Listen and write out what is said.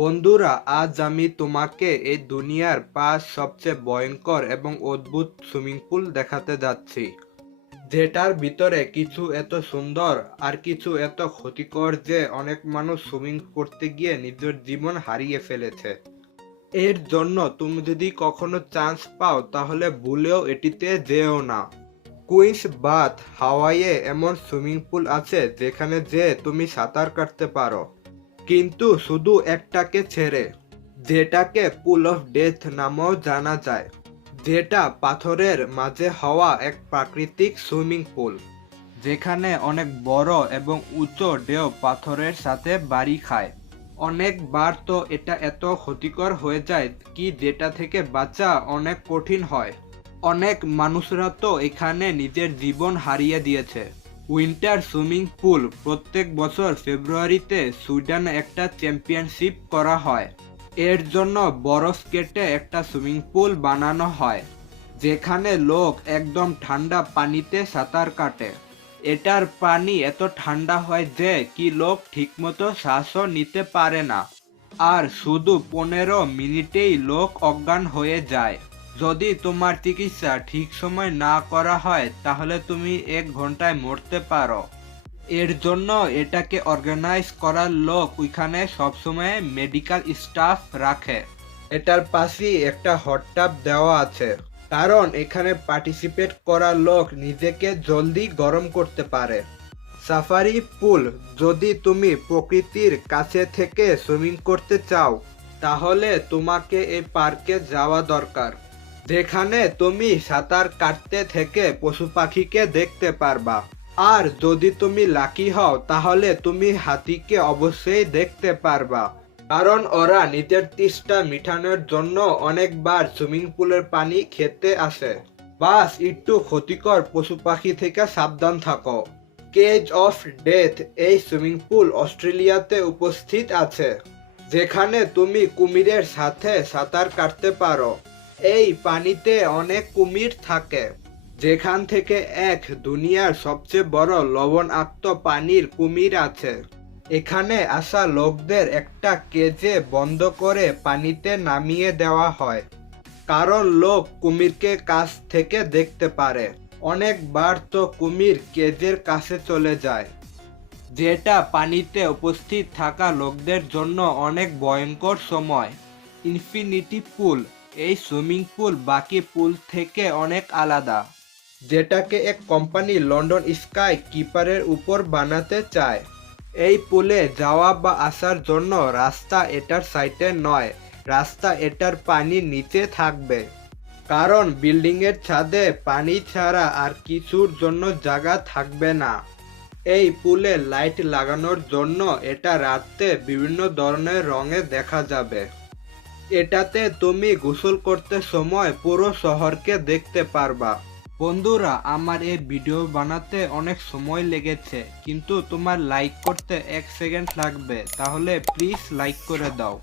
বন্ধুরা, আজ আমি তোমাকে এই দুনিয়ার 5 সবচেয়ে ভয়ঙ্কর এবং অদ্ভুত সুইমিং পুল দেখাতে যাচ্ছি, যেটার ভিতরে কিছু এত সুন্দর আর কিছু এত ক্ষতিকর যে অনেক মানুষ সুইমিং করতে গিয়ে নিজের জীবন হারিয়ে ফেলেছে। এর জন্য তুমি যদি কখনো চান্স পাও তাহলে ভুলেও এটিতে যেও না। কুইন্স বাথ হাওয়াইয়ে এমন সুইমিং পুল আছে যেখানে যে তুমি সাঁতার কাটতে পারো, কিন্তু শুধু একটাকে ছেড়ে, যেটাকে পুল অফ ডেথ নামেও জানা যায়, যেটা পাথরের মাঝে হওয়া এক প্রাকৃতিক সুইমিং পুল, যেখানে অনেক বড় এবং উঁচু ঢেউ পাথরের সাথে বাড়ি খায়। অনেকবার তো এটা এত ক্ষতিকর হয়ে যায় কি যেটা থেকে বাঁচা অনেক কঠিন হয়। অনেক মানুষরা তো এখানে নিজের জীবন হারিয়ে দিয়েছে। উইন্টার সুইমিং পুল প্রত্যেক বছর ফেব্রুয়ারিতে সুইডেনে একটা চ্যাম্পিয়নশিপ করা হয়। এর জন্য বরফ কেটে একটা সুইমিং পুল বানানো হয়, যেখানে লোক একদম ঠান্ডা পানিতে সাঁতার কাটে। এটার পানি এত ঠান্ডা হয় যে কি লোক ঠিকমতো শ্বাসও নিতে পারে না, আর শুধু 15 মিনিটেই লোক অজ্ঞান হয়ে যায়। যদি তোমার চিকিৎসা ঠিক সময় না করা হয় তাহলে তুমি 1 ঘন্টায় মরতে পারো। এর জন্য এটাকে অর্গানাইজ করার লোক ওইখানে সবসময় মেডিকেল স্টাফ রাখে। এটার পাশেই একটা হট টাব দেওয়া আছে, কারণ এখানে পার্টিসিপেট করার লোক নিজেকে জলদি গরম করতে পারে। সাফারি পুল, যদি তুমি প্রকৃতির কাছে থেকে সুইমিং করতে চাও তাহলে তোমাকে এই পার্কে যাওয়া দরকার, যেখানে তুমি সাঁতার কাটতে থেকে পশু পাখিকে দেখতে পারবা। আর যদি তুমি লাকি হও তাহলে তুমি হাতিকে অবশ্যই দেখতে পারবা, কারণ ওরা নিজের তৃষ্ণা মিটানোর জন্য অনেকবার সুইমিং পুলের পানি খেতে আসে। বাস একটু ক্ষতিকর পশু পাখি থেকে সাবধান থাকো। কেজ অফ ডেথ এই সুইমিং পুল অস্ট্রেলিয়াতে উপস্থিত আছে, যেখানে তুমি কুমিরের সাথে সাঁতার কাটতে পারো। এই পানিতে অনেক কুমির থাকে, যেখান থেকে এক দুনিয়ার সবচেয়ে বড় লবণাক্ত পানির কুমির আছে। এখানে আসা লোকদের একটা কেজে বন্ধ করে পানিতে নামিয়ে দেওয়া হয়, কারণ লোক কুমিরকে কাছ থেকে দেখতে পারে। অনেকবার তো কুমির কেজের কাছে চলে যায়, যেটা পানিতে উপস্থিত থাকা লোকদের জন্য অনেক ভয়ঙ্কর সময়। ইনফিনিটি পুল এই সুইমিং পুল বাকি পুল থেকে অনেক আলাদা, যেটাকে এক কোম্পানি লন্ডন স্কাই কিপারের উপর বানাতে চায়। এই পুলে যাওয়া বা আসার জন্য রাস্তা এটার সাইডে নয়, রাস্তা এটার পানির নিচে থাকবে, কারণ বিল্ডিংয়ের ছাদে পানি ছাড়া আর কিছুর জন্য জায়গা থাকবে না। এই পুলে লাইট লাগানোর জন্য এটা রাতে বিভিন্ন ধরনের রঙে দেখা যাবে। এটাতে তুমি গোসল করতে সময় পুরো শহরকে দেখতে পারবা। বন্ধুরা, আমার এই ভিডিও বানাতে অনেক সময় লেগেছে, কিন্তু তোমার লাইক করতে 1 সেকেন্ড লাগবে, তাহলে প্লিজ লাইক করে দাও।